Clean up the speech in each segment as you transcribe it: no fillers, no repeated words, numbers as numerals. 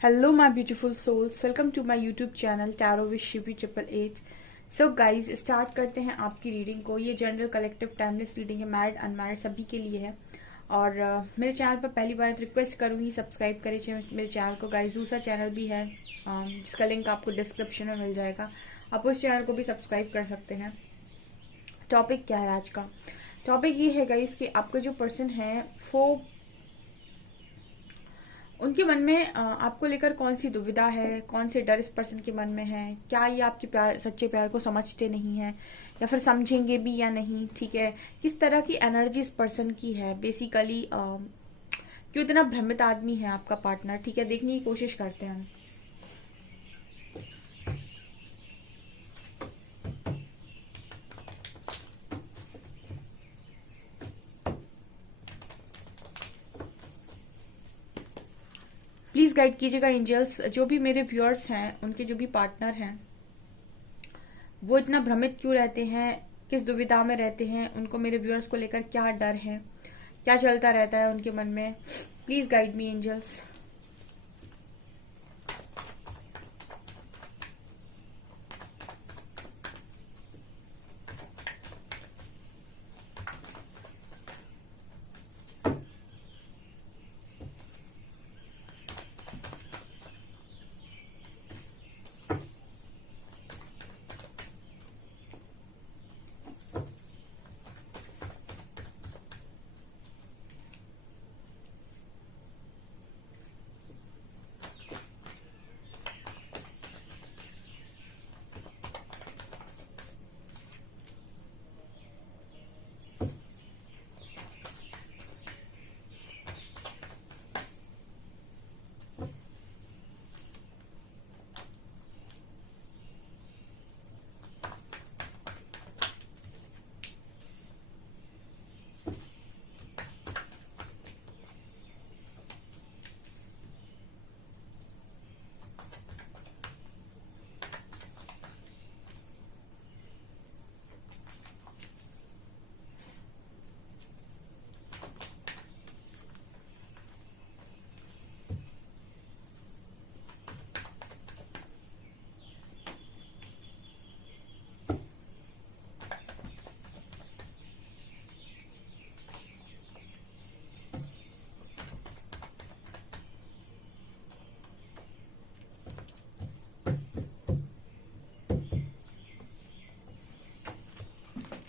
Hello my beautiful souls, welcome to my YouTube channel Tarot with Shivi 888। So guys start करते हैं आपकी reading को। ये general collective timeless reading है, married unmarried सभी के लिए है। और मेरे चैनल पर पहली बार रिक्वेस्ट करूंगी सब्सक्राइब करें मेरे चैनल को। गाइज दूसरा चैनल भी है जिसका लिंक आपको डिस्क्रिप्शन में मिल जाएगा, आप उस चैनल को भी सब्सक्राइब कर सकते हैं। टॉपिक क्या है आज का? टॉपिक ये है गाइज कि आपका जो पर्सन है वो उनके मन में आपको लेकर कौन सी दुविधा है, कौन से डर इस पर्सन के मन में है। क्या ये आपके प्यार, सच्चे प्यार को समझते नहीं है या फिर समझेंगे भी या नहीं, ठीक है। किस तरह की एनर्जी इस पर्सन की है बेसिकली, क्यों इतना भ्रमित आदमी है आपका पार्टनर, ठीक है। देखने की कोशिश करते हैं हम। प्लीज गाइड कीजिएगा एंजल्स। जो भी मेरे व्यूअर्स हैं, उनके जो भी पार्टनर हैं, वो इतना भ्रमित क्यों रहते हैं, किस दुविधा में रहते हैं, उनको मेरे व्यूअर्स को लेकर क्या डर है, क्या चलता रहता है उनके मन में। Please guide me angels.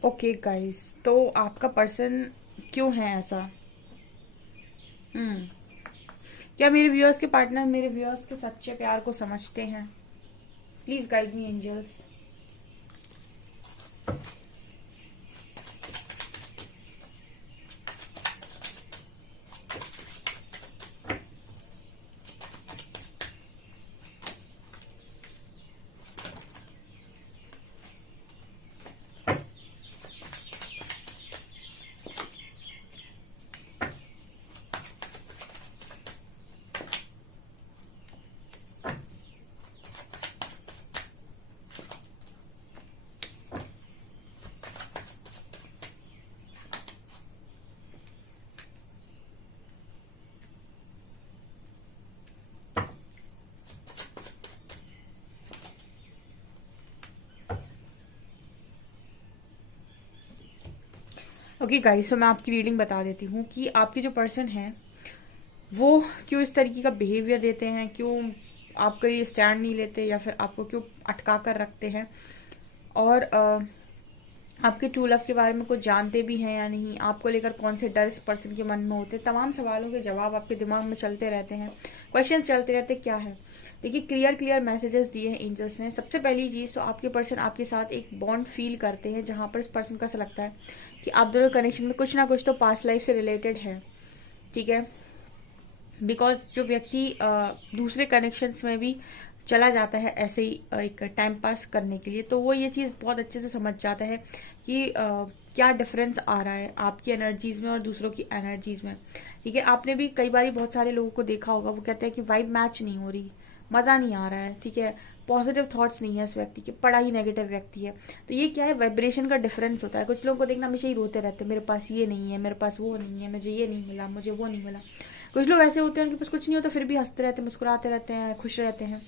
Okay guys, तो आपका पर्सन क्यों है ऐसा? क्या मेरे व्यूअर्स के पार्टनर मेरे व्यूअर्स के सच्चे प्यार को समझते हैं? Please guide me angels. Okay guys, तो मैं आपकी रीडिंग बता देती हूँ कि आपके जो पर्सन है वो क्यों इस तरीके का बिहेवियर देते हैं, क्यों आपका ये स्टैंड नहीं लेते या फिर आपको क्यों अटका कर रखते हैं, और आपके ट्रू लव के बारे में कुछ जानते भी हैं या नहीं, आपको लेकर कौन से डर इस पर्सन के मन में होते हैं। तमाम सवालों के जवाब आपके दिमाग में चलते रहते हैं, क्वेश्चंस चलते रहते क्या है। देखिए, क्लियर मैसेजेस दिए हैं एंजल्स ने। सबसे पहली चीज तो आपके पर्सन आपके साथ एक बॉन्ड फील करते हैं, जहां पर इस पर्सन का ऐसा लगता है कि आप दोनों कनेक्शन में कुछ ना कुछ तो पास्ट लाइफ से रिलेटेड है, ठीक है। बिकॉज जो व्यक्ति दूसरे कनेक्शंस में भी चला जाता है ऐसे ही एक टाइम पास करने के लिए, तो वो ये चीज बहुत अच्छे से समझ जाता है कि क्या डिफरेंस आ रहा है आपकी एनर्जीज में और दूसरों की एनर्जीज में, ठीक है। आपने भी कई बार बहुत सारे लोगों को देखा होगा, वो कहते हैं कि वाइब मैच नहीं हो रही, मजा नहीं आ रहा है, ठीक है, पॉजिटिव थॉट्स नहीं है इस व्यक्ति के, बड़ा ही नेगेटिव व्यक्ति है। तो ये क्या है, वाइब्रेशन का डिफरेंस होता है। कुछ लोगों को देखना हमेशा ही रोते रहते हैं, मेरे पास ये नहीं है, मेरे पास वो नहीं है, मुझे ये नहीं मिला, मुझे वो नहीं मिला। कुछ लोग ऐसे होते हैं उनके पास कुछ नहीं होता फिर भी हंसते रहते हैं, मुस्कुराते रहते हैं, खुश रहते हैं।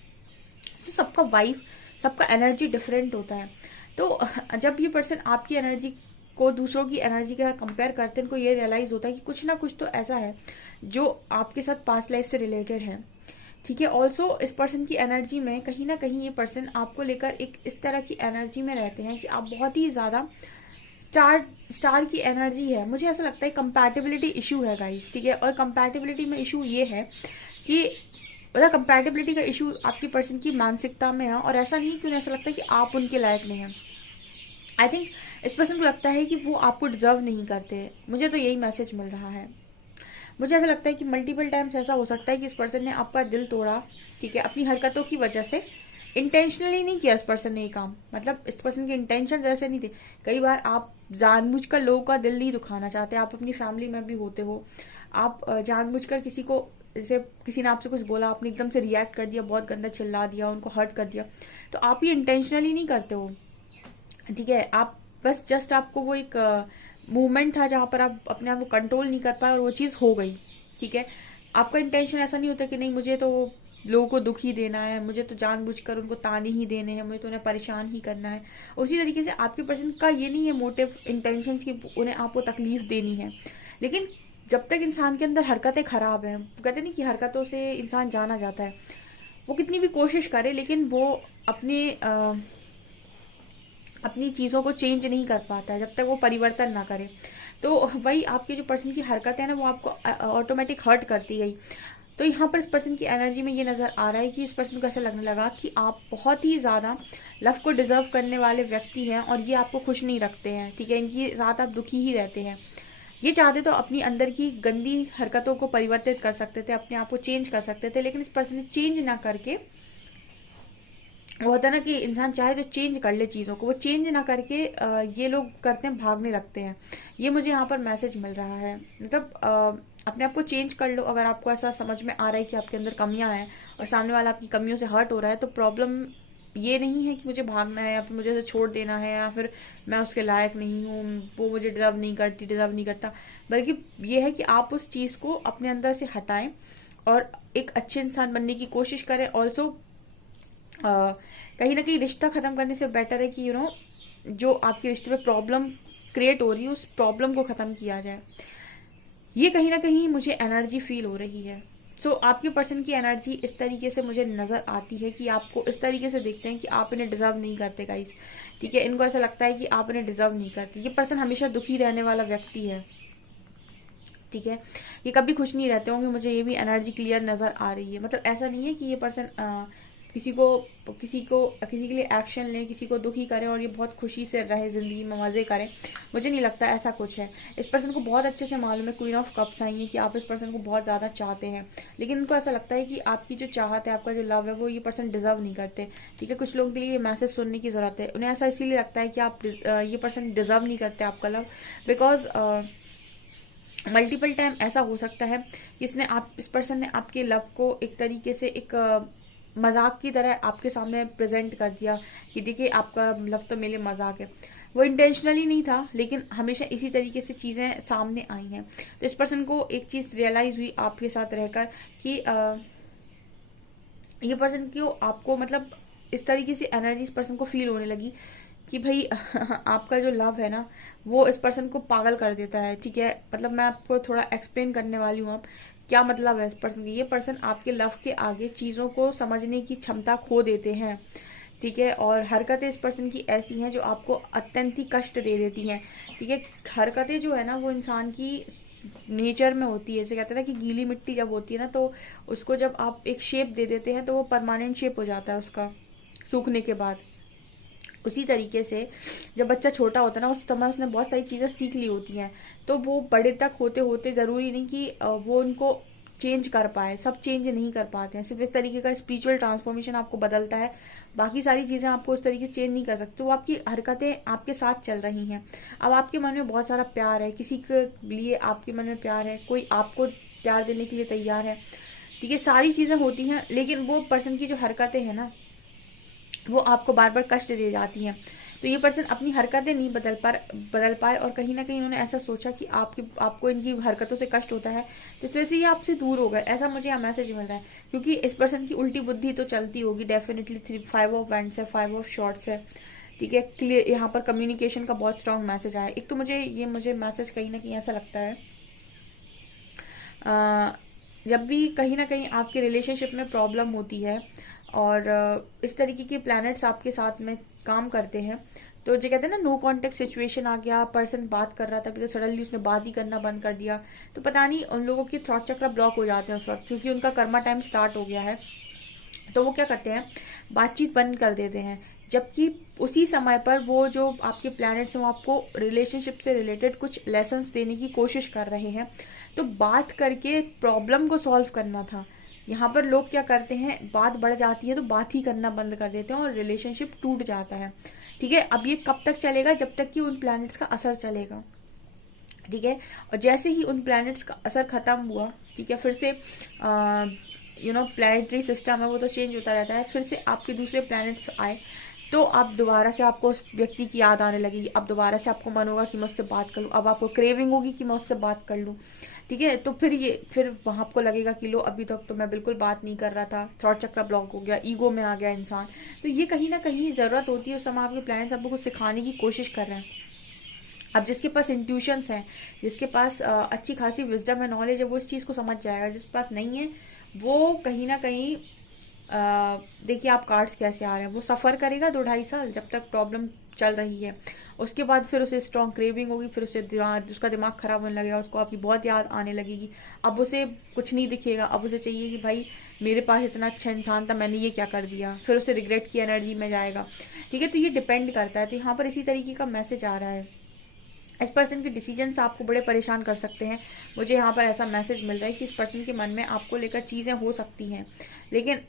तो सबका वाइब, सबका एनर्जी डिफरेंट होता है। तो जब ये पर्सन आपकी एनर्जी को दूसरों की एनर्जी के साथ कंपेयर करते हैं, इनको ये रियलाइज होता है कि कुछ ना कुछ तो ऐसा है जो आपके साथ पास्ट लाइफ से रिलेटेड है। ठीक है, ऑल्सो इस पर्सन की एनर्जी में कहीं ना कहीं ये पर्सन आपको लेकर एक इस तरह की एनर्जी में रहते हैं कि आप बहुत ही ज्यादा स्टार की एनर्जी है। मुझे ऐसा लगता है कंपैटिबिलिटी इशू है गाइस, ठीक है। और कंपैटिबिलिटी में इशू ये है कि मतलब कंपैटिबिलिटी का इशू आपकी पर्सन की मानसिकता में है, और ऐसा नहीं कि उन्हें ऐसा लगता है कि आप उनके लायक नहीं हैं। आई थिंक इस पर्सन को लगता है कि वो आपको डिजर्व नहीं करते। मुझे तो यही मैसेज मिल रहा है। मुझे ऐसा लगता है कि मल्टीपल टाइम्स ऐसा हो सकता है कि इस पर्सन ने आपका दिल तोड़ा, ठीक है, अपनी हरकतों की वजह से। इंटेंशनली नहीं किया इस पर्सन ने ये काम, मतलब इस पर्सन के इंटेंशन ऐसे नहीं थे। कई बार आप जानबूझकर लोगों का दिल नहीं दुखाना चाहते, आप अपनी फैमिली में भी होते हो, आप जानबूझकर किसी को, जैसे किसी ने आपसे कुछ बोला, आपने एकदम से रिएक्ट कर दिया, बहुत गंदा चिल्ला दिया, उनको हर्ट कर दिया, तो आप ये इंटेंशनली नहीं करते हो, ठीक है। आप बस जस्ट आपको वो एक मूवमेंट था जहां पर आप अपने आप को कंट्रोल नहीं कर पाए और वो चीज हो गई, ठीक है। आपका इंटेंशन ऐसा नहीं होता कि नहीं मुझे तो लोगों को दुख ही देना है, मुझे तो जानबूझकर उनको ताने ही देने हैं, मुझे तो उन्हें परेशान ही करना है। उसी तरीके से आपके पर्सन का ये नहीं है मोटिव, इंटेंशन की उन्हें आपको तकलीफ देनी है। लेकिन जब तक इंसान के अंदर हरकतें खराब हैं, कहते नहीं कि हरकतों से इंसान जाना जाता है, वो कितनी भी कोशिश करे लेकिन वो अपनी चीजों को चेंज नहीं कर पाता है जब तक वो परिवर्तन ना करे। तो वही आपके जो पर्सन की हरकत है ना, वो आपको ऑटोमेटिक हर्ट करती है। तो यहाँ पर इस पर्सन की एनर्जी में ये नजर आ रहा है कि इस पर्सन को ऐसा लगने लगा कि आप बहुत ही ज्यादा लव को डिजर्व करने वाले व्यक्ति हैं और ये आपको खुश नहीं रखते हैं, ठीक है। इनकी साथ आप दुखी ही रहते हैं। ये चाहते तो अपनी अंदर की गंदी हरकतों को परिवर्तित कर सकते थे, अपने आप को चेंज कर सकते थे, लेकिन इस पर्सन ने चेंज ना करके, वो होता है ना कि इंसान चाहे तो चेंज कर ले चीजों को, वो चेंज ना करके ये लोग करते हैं, भागने लगते हैं। ये मुझे यहाँ पर मैसेज मिल रहा है। मतलब अपने आप को चेंज कर लो। अगर आपको ऐसा समझ में आ रहा है कि आपके अंदर कमियां हैं और सामने वाला आपकी कमियों से हर्ट हो रहा है, तो प्रॉब्लम ये नहीं है कि मुझे भागना है या फिर मुझे उसे छोड़ देना है या फिर मैं उसके लायक नहीं हूँ, वो मुझे डिजर्व नहीं करती, डिजर्व नहीं करता, बल्कि ये है कि आप उस चीज को अपने अंदर से हटाएं और एक अच्छे इंसान बनने की कोशिश करें। ऑल्सो कहीं ना कहीं रिश्ता खत्म करने से बेटर है कि जो आपके रिश्ते में प्रॉब्लम क्रिएट हो रही है, उस प्रॉब्लम को खत्म किया जाए। ये कहीं ना कहीं मुझे एनर्जी फील हो रही है। सो आपके पर्सन की एनर्जी इस तरीके से मुझे नजर आती है कि आपको इस तरीके से देखते हैं कि आप इन्हें डिजर्व नहीं करते गाइस, ठीक है। इनको ऐसा लगता है कि आप इन्हें डिजर्व नहीं करते। ये पर्सन हमेशा दुखी रहने वाला व्यक्ति है, ठीक है। ये कभी खुश नहीं रहते होंगे, मुझे ये भी एनर्जी क्लियर नजर आ रही है। मतलब ऐसा नहीं है कि ये पर्सन किसी के लिए एक्शन ले, किसी को दुखी करे और ये बहुत खुशी से रहे, जिंदगी में मजे करे। मुझे नहीं लगता ऐसा कुछ है। इस पर्सन को बहुत अच्छे से मालूम है, क्वीन ऑफ कप्स आई है, कि आप इस पर्सन को बहुत ज्यादा चाहते हैं, लेकिन उनको ऐसा लगता है कि आपकी जो चाहत है, आपका जो लव है, वो ये पर्सन डिजर्व नहीं करते, ठीक है। कुछ लोगों के लिए ये मैसेज सुनने की जरूरत है। उन्हें ऐसा इसीलिए लगता है कि आप ये पर्सन डिजर्व नहीं करते आपका लव, बिकॉज मल्टीपल टाइम ऐसा हो सकता है कि इस पर्सन ने आपके लव को एक तरीके से एक मजाक की तरह आपके सामने प्रेजेंट कर दिया कि देखिए आपका लव तो मेरे मजाक है। वो इंटेंशनली नहीं था, लेकिन हमेशा इसी तरीके से चीजें सामने आई हैं। तो इस पर्सन को एक चीज रियलाइज हुई आपके साथ रहकर कि ये पर्सन क्यों आपको, मतलब इस तरीके से एनर्जी इस पर्सन को फील होने लगी कि भाई आपका जो लव है ना, वो इस पर्सन को पागल कर देता है, ठीक है। मतलब मैं आपको थोड़ा एक्सप्लेन करने वाली हूँ अब क्या मतलब है इस पर्सन की। ये पर्सन आपके लव के आगे चीजों को समझने की क्षमता खो देते हैं, ठीक है। और हरकतें इस पर्सन की ऐसी हैं जो आपको अत्यंत ही कष्ट दे देती हैं, ठीक है। हरकतें जो है ना, वो इंसान की नेचर में होती है। जैसे कहते हैं ना कि गीली मिट्टी जब होती है ना, तो उसको जब आप एक शेप दे देते हैं तो वो परमानेंट शेप हो जाता है उसका सूखने के बाद। उसी तरीके से जब बच्चा छोटा होता है ना, उस समय उसने बहुत सारी चीजें सीख ली होती हैं, तो वो बड़े तक होते होते जरूरी नहीं कि वो उनको चेंज कर पाए, सब चेंज नहीं कर पाते हैं। सिर्फ इस तरीके का स्पिरिचुअल ट्रांसफॉर्मेशन आपको बदलता है, बाकी सारी चीजें आपको उस तरीके से चेंज नहीं कर सकते। वो आपकी हरकतें आपके साथ चल रही हैं। अब आपके मन में बहुत सारा प्यार है, किसी के लिए आपके मन में प्यार है, कोई आपको प्यार देने के लिए तैयार है, ठीक है। सारी चीजें होती हैं, लेकिन वो पर्सन की जो हरकतें हैं ना, वो आपको बार बार कष्ट दे जाती हैं। तो ये पर्सन अपनी हरकतें नहीं बदल पाए और कहीं ना कहीं उन्होंने ऐसा सोचा कि आपको इनकी हरकतों से कष्ट होता है, तो इस वजह से ये आपसे दूर हो गए, ऐसा मुझे यहाँ मैसेज मिल रहा है। क्योंकि इस पर्सन की उल्टी बुद्धि तो चलती होगी डेफिनेटली। 5 ऑफ वैंड्स है, 5 ऑफ शॉर्ट्स है, ठीक है। क्लियर, यहाँ पर कम्युनिकेशन का बहुत स्ट्रांग मैसेज आया। एक तो मुझे मैसेज कहीं ना कहीं ऐसा लगता है, जब भी कहीं ना कहीं आपके रिलेशनशिप में प्रॉब्लम होती है और इस तरीके के प्लैनेट्स आपके साथ में काम करते हैं, तो जो कहते हैं ना, नो कॉन्टेक्ट सिचुएशन आ गया, पर्सन बात कर रहा था तो सडनली उसने बात ही करना बंद कर दिया, तो पता नहीं उन लोगों की थॉट चक्र ब्लॉक हो जाते हैं उस वक्त, क्योंकि उनका कर्मा टाइम स्टार्ट हो गया है। तो वो क्या करते हैं, बातचीत बंद कर देते हैं, जबकि उसी समय पर वो जो आपके प्लैनेट्स हैं वो आपको रिलेशनशिप से रिलेटेड कुछ लेसन्स देने की कोशिश कर रहे हैं। तो बात करके प्रॉब्लम को सॉल्व करना था। यहाँ पर लोग क्या करते हैं, बात बढ़ जाती है तो बात ही करना बंद कर देते हैं और रिलेशनशिप टूट जाता है, ठीक है। अब ये कब तक चलेगा, जब तक कि उन प्लैनेट्स का असर चलेगा, ठीक है। और जैसे ही उन प्लैनेट्स का असर खत्म हुआ, ठीक है, फिर से प्लैनेटरी सिस्टम है वो तो चेंज होता रहता है, फिर से आपके दूसरे प्लैनेट्स आए, तो आप दोबारा से आपको उस व्यक्ति की याद आने लगेगी। अब दोबारा से आपको मन होगा कि मैं उससे बात कर लूं, अब आपको क्रेविंग होगी कि मैं उससे बात कर लूं, ठीक है। तो फिर वहां आपको लगेगा कि लो, अभी तक तो मैं बिल्कुल बात नहीं कर रहा था, थॉट चक्र ब्लॉक हो गया, ईगो में आ गया इंसान। तो ये कहीं ना कहीं जरूरत होती है उस समय, आपके प्लैनेट्स आपको कुछ सिखाने की कोशिश कर रहे हैं। अब जिसके पास इंट्यूशंस हैं, जिसके पास अच्छी खासी विजडम है, नॉलेज है, वो इस चीज को समझ जाएगा। जिसके पास नहीं है वो कहीं ना कहीं, देखिए आप कार्ड्स कैसे आ रहे हैं, वो सफर करेगा 2-2.5 साल जब तक प्रॉब्लम चल रही है। उसके बाद फिर उसे स्ट्रॉन्ग क्रेविंग होगी, फिर उसका दिमाग खराब होने लगेगा, उसको आपकी बहुत याद आने लगेगी। अब उसे कुछ नहीं दिखेगा, अब उसे चाहिए कि भाई मेरे पास इतना अच्छा इंसान था, मैंने ये क्या कर दिया, फिर उसे रिग्रेट की एनर्जी में जाएगा, ठीक है। तो ये डिपेंड करता है। तो यहाँ पर इसी तरीके का मैसेज आ रहा है। इस पर्सन के डिसीजन आपको बड़े परेशान कर सकते हैं। मुझे यहाँ पर ऐसा मैसेज मिल रहा है कि इस पर्सन के मन में आपको लेकर चीजें हो सकती हैं, लेकिन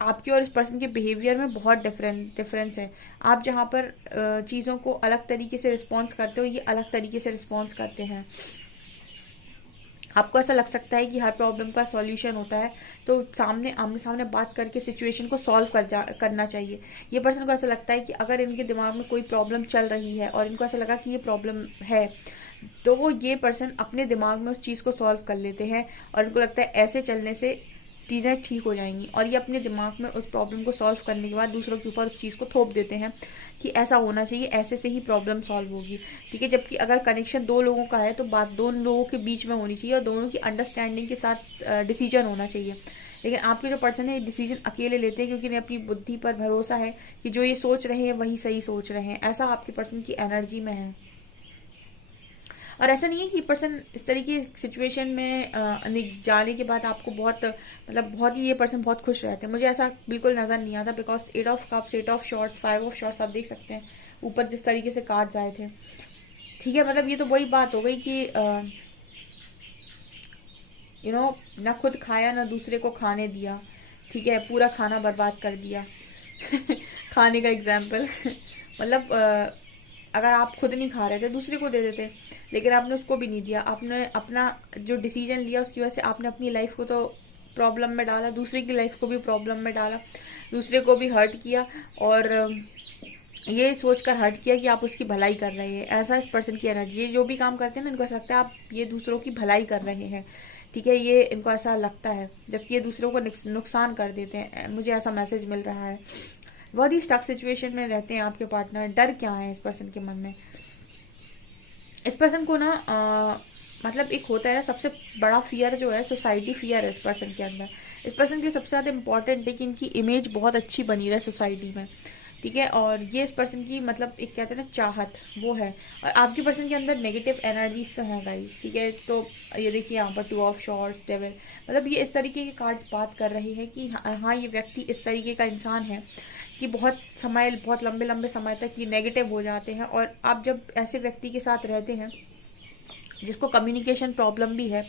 आपके और इस पर्सन के बिहेवियर में बहुत डिफरेंस है। आप जहाँ पर चीजों को अलग तरीके से रिस्पॉन्स करते हो, ये अलग तरीके से रिस्पॉन्स करते हैं। आपको ऐसा लग सकता है कि हर प्रॉब्लम का सॉल्यूशन होता है, तो आमने सामने बात करके सिचुएशन को सॉल्व करना चाहिए। ये पर्सन को ऐसा लगता है कि अगर इनके दिमाग में कोई प्रॉब्लम चल रही है और इनको ऐसा लगा कि ये प्रॉब्लम है, तो वो ये पर्सन अपने दिमाग में उस चीज को सॉल्व कर लेते हैं और इनको लगता है ऐसे चलने से चीजें ठीक हो जाएंगी, और ये अपने दिमाग में उस प्रॉब्लम को सॉल्व करने के बाद दूसरों के ऊपर उस चीज को थोप देते हैं कि ऐसा होना चाहिए, ऐसे से ही प्रॉब्लम सॉल्व होगी, ठीक है। जबकि अगर कनेक्शन 2 लोगों का है तो बात 2 लोगों के बीच में होनी चाहिए और दोनों की अंडरस्टैंडिंग के साथ डिसीजन होना चाहिए। लेकिन आपके जो पर्सन है डिसीजन अकेले लेते हैं, क्योंकि उन्हें अपनी बुद्धि पर भरोसा है कि जो ये सोच रहे हैं वही सही सोच रहे हैं। ऐसा आपके पर्सन की एनर्जी में है। और ऐसा नहीं है कि पर्सन इस तरीके सिचुएशन में जाने के बाद आपको बहुत ही ये पर्सन बहुत खुश रहते हैं, मुझे ऐसा बिल्कुल नजर नहीं आता। Because 8 of cups, 8 of shorts, 5 of shorts आप देख सकते हैं ऊपर जिस तरीके से कार्ड्स आए थे, ठीक है। मतलब ये तो वही बात हो गई कि ना खुद खाया ना दूसरे को खाने दिया, ठीक है, पूरा खाना बर्बाद कर दिया खाने का एग्जाम्पल मतलब अगर आप खुद नहीं खा रहे थे दूसरे को दे देते, लेकिन आपने उसको भी नहीं दिया। आपने अपना जो डिसीजन लिया उसकी वजह से आपने अपनी लाइफ को तो प्रॉब्लम में डाला, दूसरे की लाइफ को भी प्रॉब्लम में डाला, दूसरे को भी हर्ट किया, और ये सोचकर हर्ट किया कि आप उसकी भलाई कर रहे हैं। ऐसा इस पर्सन की एनर्जी है। जो भी काम करते हैं ना, इनको ऐसा लगता है आप ये दूसरों की भलाई कर रहे हैं, ठीक है, ये इनको ऐसा लगता है, जबकि ये दूसरों को नुकसान कर देते हैं। मुझे ऐसा मैसेज मिल रहा है। बहुत ही स्टक सिचुएशन में रहते हैं आपके पार्टनर। डर क्या है इस पर्सन के मन में? इस पर्सन को ना मतलब एक होता है ना, सबसे बड़ा फियर जो है सोसाइटी फियर है इस पर्सन के अंदर। इस पर्सन की सबसे ज्यादा इम्पोर्टेंट है कि इनकी इमेज बहुत अच्छी बनी रहे सोसाइटी में, ठीक है। और ये इस पर्सन की मतलब एक कहते हैं ना चाहत, वो है। और आपके पर्सन के अंदर नेगेटिव एनर्जीज तो हैं गाइस, ठीक है। तो ये देखिए यहाँ पर 2 ऑफ शॉर्ट्स, डेविल, मतलब ये इस तरीके के कार्ड्स बात कर रहे हैं कि हाँ ये व्यक्ति इस तरीके का इंसान है कि बहुत लंबे लंबे समय तक ये नेगेटिव हो जाते हैं। और आप जब ऐसे व्यक्ति के साथ रहते हैं जिसको कम्युनिकेशन प्रॉब्लम भी है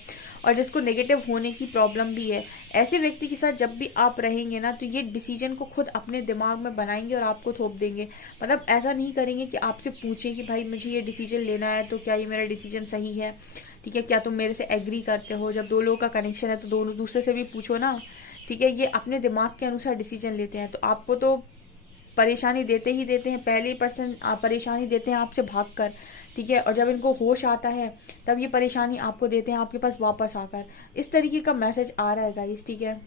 और जिसको नेगेटिव होने की प्रॉब्लम भी है, ऐसे व्यक्ति के साथ जब भी आप रहेंगे ना, तो ये डिसीजन को खुद अपने दिमाग में बनाएंगे और आपको थोप देंगे। मतलब ऐसा नहीं करेंगे कि आपसे पूछें कि भाई मुझे ये डिसीजन लेना है तो क्या ये मेरा डिसीजन सही है, ठीक है, क्या तुम मेरे से एग्री करते हो। जब 2 लोगों का कनेक्शन है तो दूसरे से भी पूछो ना, ठीक है। ये अपने दिमाग के अनुसार डिसीजन लेते हैं। तो आपको तो परेशानी देते ही देते हैं, पहले पर्सन परेशानी देते हैं आपसे भागकर, ठीक है, और जब इनको होश आता है तब ये परेशानी आपको देते हैं आपके पास वापस आकर। इस तरीके का मैसेज आ रहा है गाइस, ठीक है।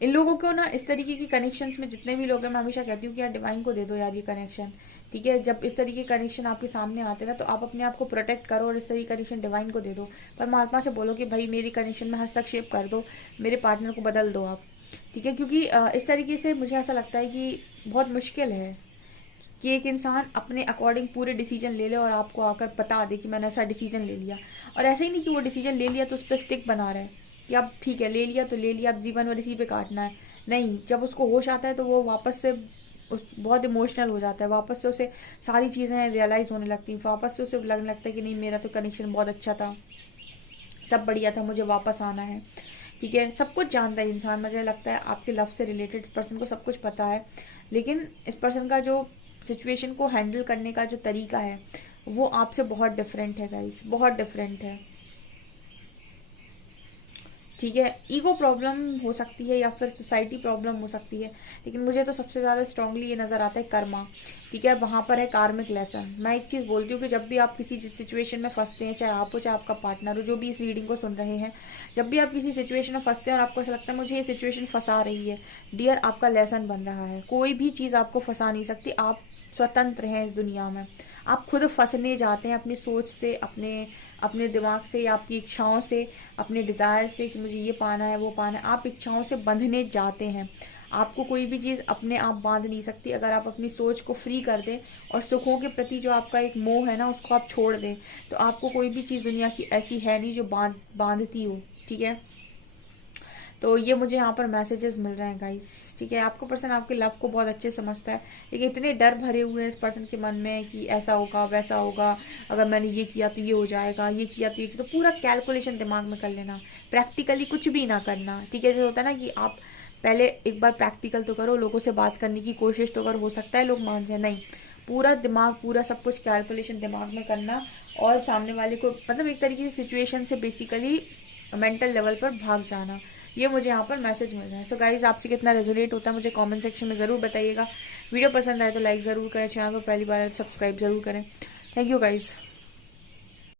इन लोगों को ना इस तरीके की कनेक्शंस में जितने भी लोग हैं, मैं हमेशा कहती हूँ कि यार डिवाइन को दे दो यार ये कनेक्शन, ठीक है। जब इस तरीके के कनेक्शन आपके सामने आते हैं ना, तो आप अपने आप को प्रोटेक्ट करो और इस तरीके कनेक्शन डिवाइन को दे दो। परमात्मा से बोलो कि भाई मेरी कनेक्शन में हस्तक्षेप कर दो, मेरे पार्टनर को बदल दो आप, ठीक है। क्योंकि इस तरीके से मुझे ऐसा लगता है कि बहुत मुश्किल है कि एक इंसान अपने अकॉर्डिंग पूरे डिसीजन ले ले और आपको आकर बता दे कि मैंने ऐसा डिसीजन ले लिया। और ऐसे ही नहीं कि वो डिसीजन ले लिया तो उस पर स्टिक बना रहा है कि अब ठीक है ले लिया तो ले लिया, अब जीवन भर इसी पे काटना है। नहीं, जब उसको होश आता है तो वो वापस से बहुत इमोशनल हो जाता है, वापस से उसे सारी चीज़ें रियलाइज होने लगती हैं, वापस से उसे लगने लगता है कि नहीं मेरा तो कनेक्शन बहुत अच्छा था, सब बढ़िया था, मुझे वापस आना है, ठीक है। सब कुछ जानता है इंसान, मुझे लगता है आपके लव से रिलेटेड इस पर्सन को सब कुछ पता है, लेकिन इस पर्सन का जो सिचुएशन को हैंडल करने का जो तरीका है वो आपसे बहुत डिफरेंट है गाइस, बहुत डिफरेंट है, ठीक है। ईगो प्रॉब्लम हो सकती है या फिर सोसाइटी प्रॉब्लम हो सकती है, लेकिन मुझे तो सबसे ज्यादा स्ट्रांगली ये नजर आता है कर्मा, ठीक है। वहां पर है कार्मिक लेसन। मैं एक चीज बोलती हूँ कि जब भी आप किसी सिचुएशन में फंसते हैं, चाहे आप हो चाहे आपका पार्टनर हो, जो भी इस रीडिंग को सुन रहे हैं, जब भी आप किसी सिचुएशन में फंसते हैं और आपको ऐसा लगता है मुझे ये सिचुएशन फंसा रही है, डियर आपका लेसन बन रहा है। कोई भी चीज आपको फंसा नहीं सकती, आप स्वतंत्र हैं इस दुनिया में। आप खुद फंसने जाते हैं अपनी सोच से, अपने दिमाग से या आपकी इच्छाओं से, अपने डिजायर से कि मुझे ये पाना है वो पाना है, आप इच्छाओं से बंधने जाते हैं। आपको कोई भी चीज अपने आप बांध नहीं सकती। अगर आप अपनी सोच को फ्री कर दें और सुखों के प्रति जो आपका एक मोह है ना उसको आप छोड़ दें, तो आपको कोई भी चीज दुनिया की ऐसी है नहीं जो बांधती हो, ठीक है। तो ये मुझे यहाँ पर मैसेजेस मिल रहे हैं गाइस, ठीक है। आपको पर्सन आपके लव को बहुत अच्छे समझता है, लेकिन इतने डर भरे हुए हैं इस पर्सन के मन में कि ऐसा होगा वैसा होगा, अगर मैंने ये किया तो ये हो जाएगा, ये किया तो ये, तो पूरा कैलकुलेशन दिमाग में कर लेना, प्रैक्टिकली कुछ भी ना करना, ठीक है। जो होता है ना कि आप पहले एक बार प्रैक्टिकल तो करो, लोगों से बात करने की कोशिश तो करो, हो सकता है लोग मान जाए, नहीं, पूरा दिमाग, पूरा सब कुछ कैलकुलेशन दिमाग में करना और सामने वाले को मतलब एक तरीके से सिचुएशन से बेसिकली मेंटल लेवल पर भाग जाना। ये मुझे यहाँ पर मैसेज मिल रहा है। सो गाइज आपसे कितना रेजोनेट होता है मुझे कमेंट सेक्शन में जरूर बताइएगा। वीडियो पसंद आए तो लाइक जरूर करें, चैनल को पहली बार सब्सक्राइब जरूर करें। Thank you guys.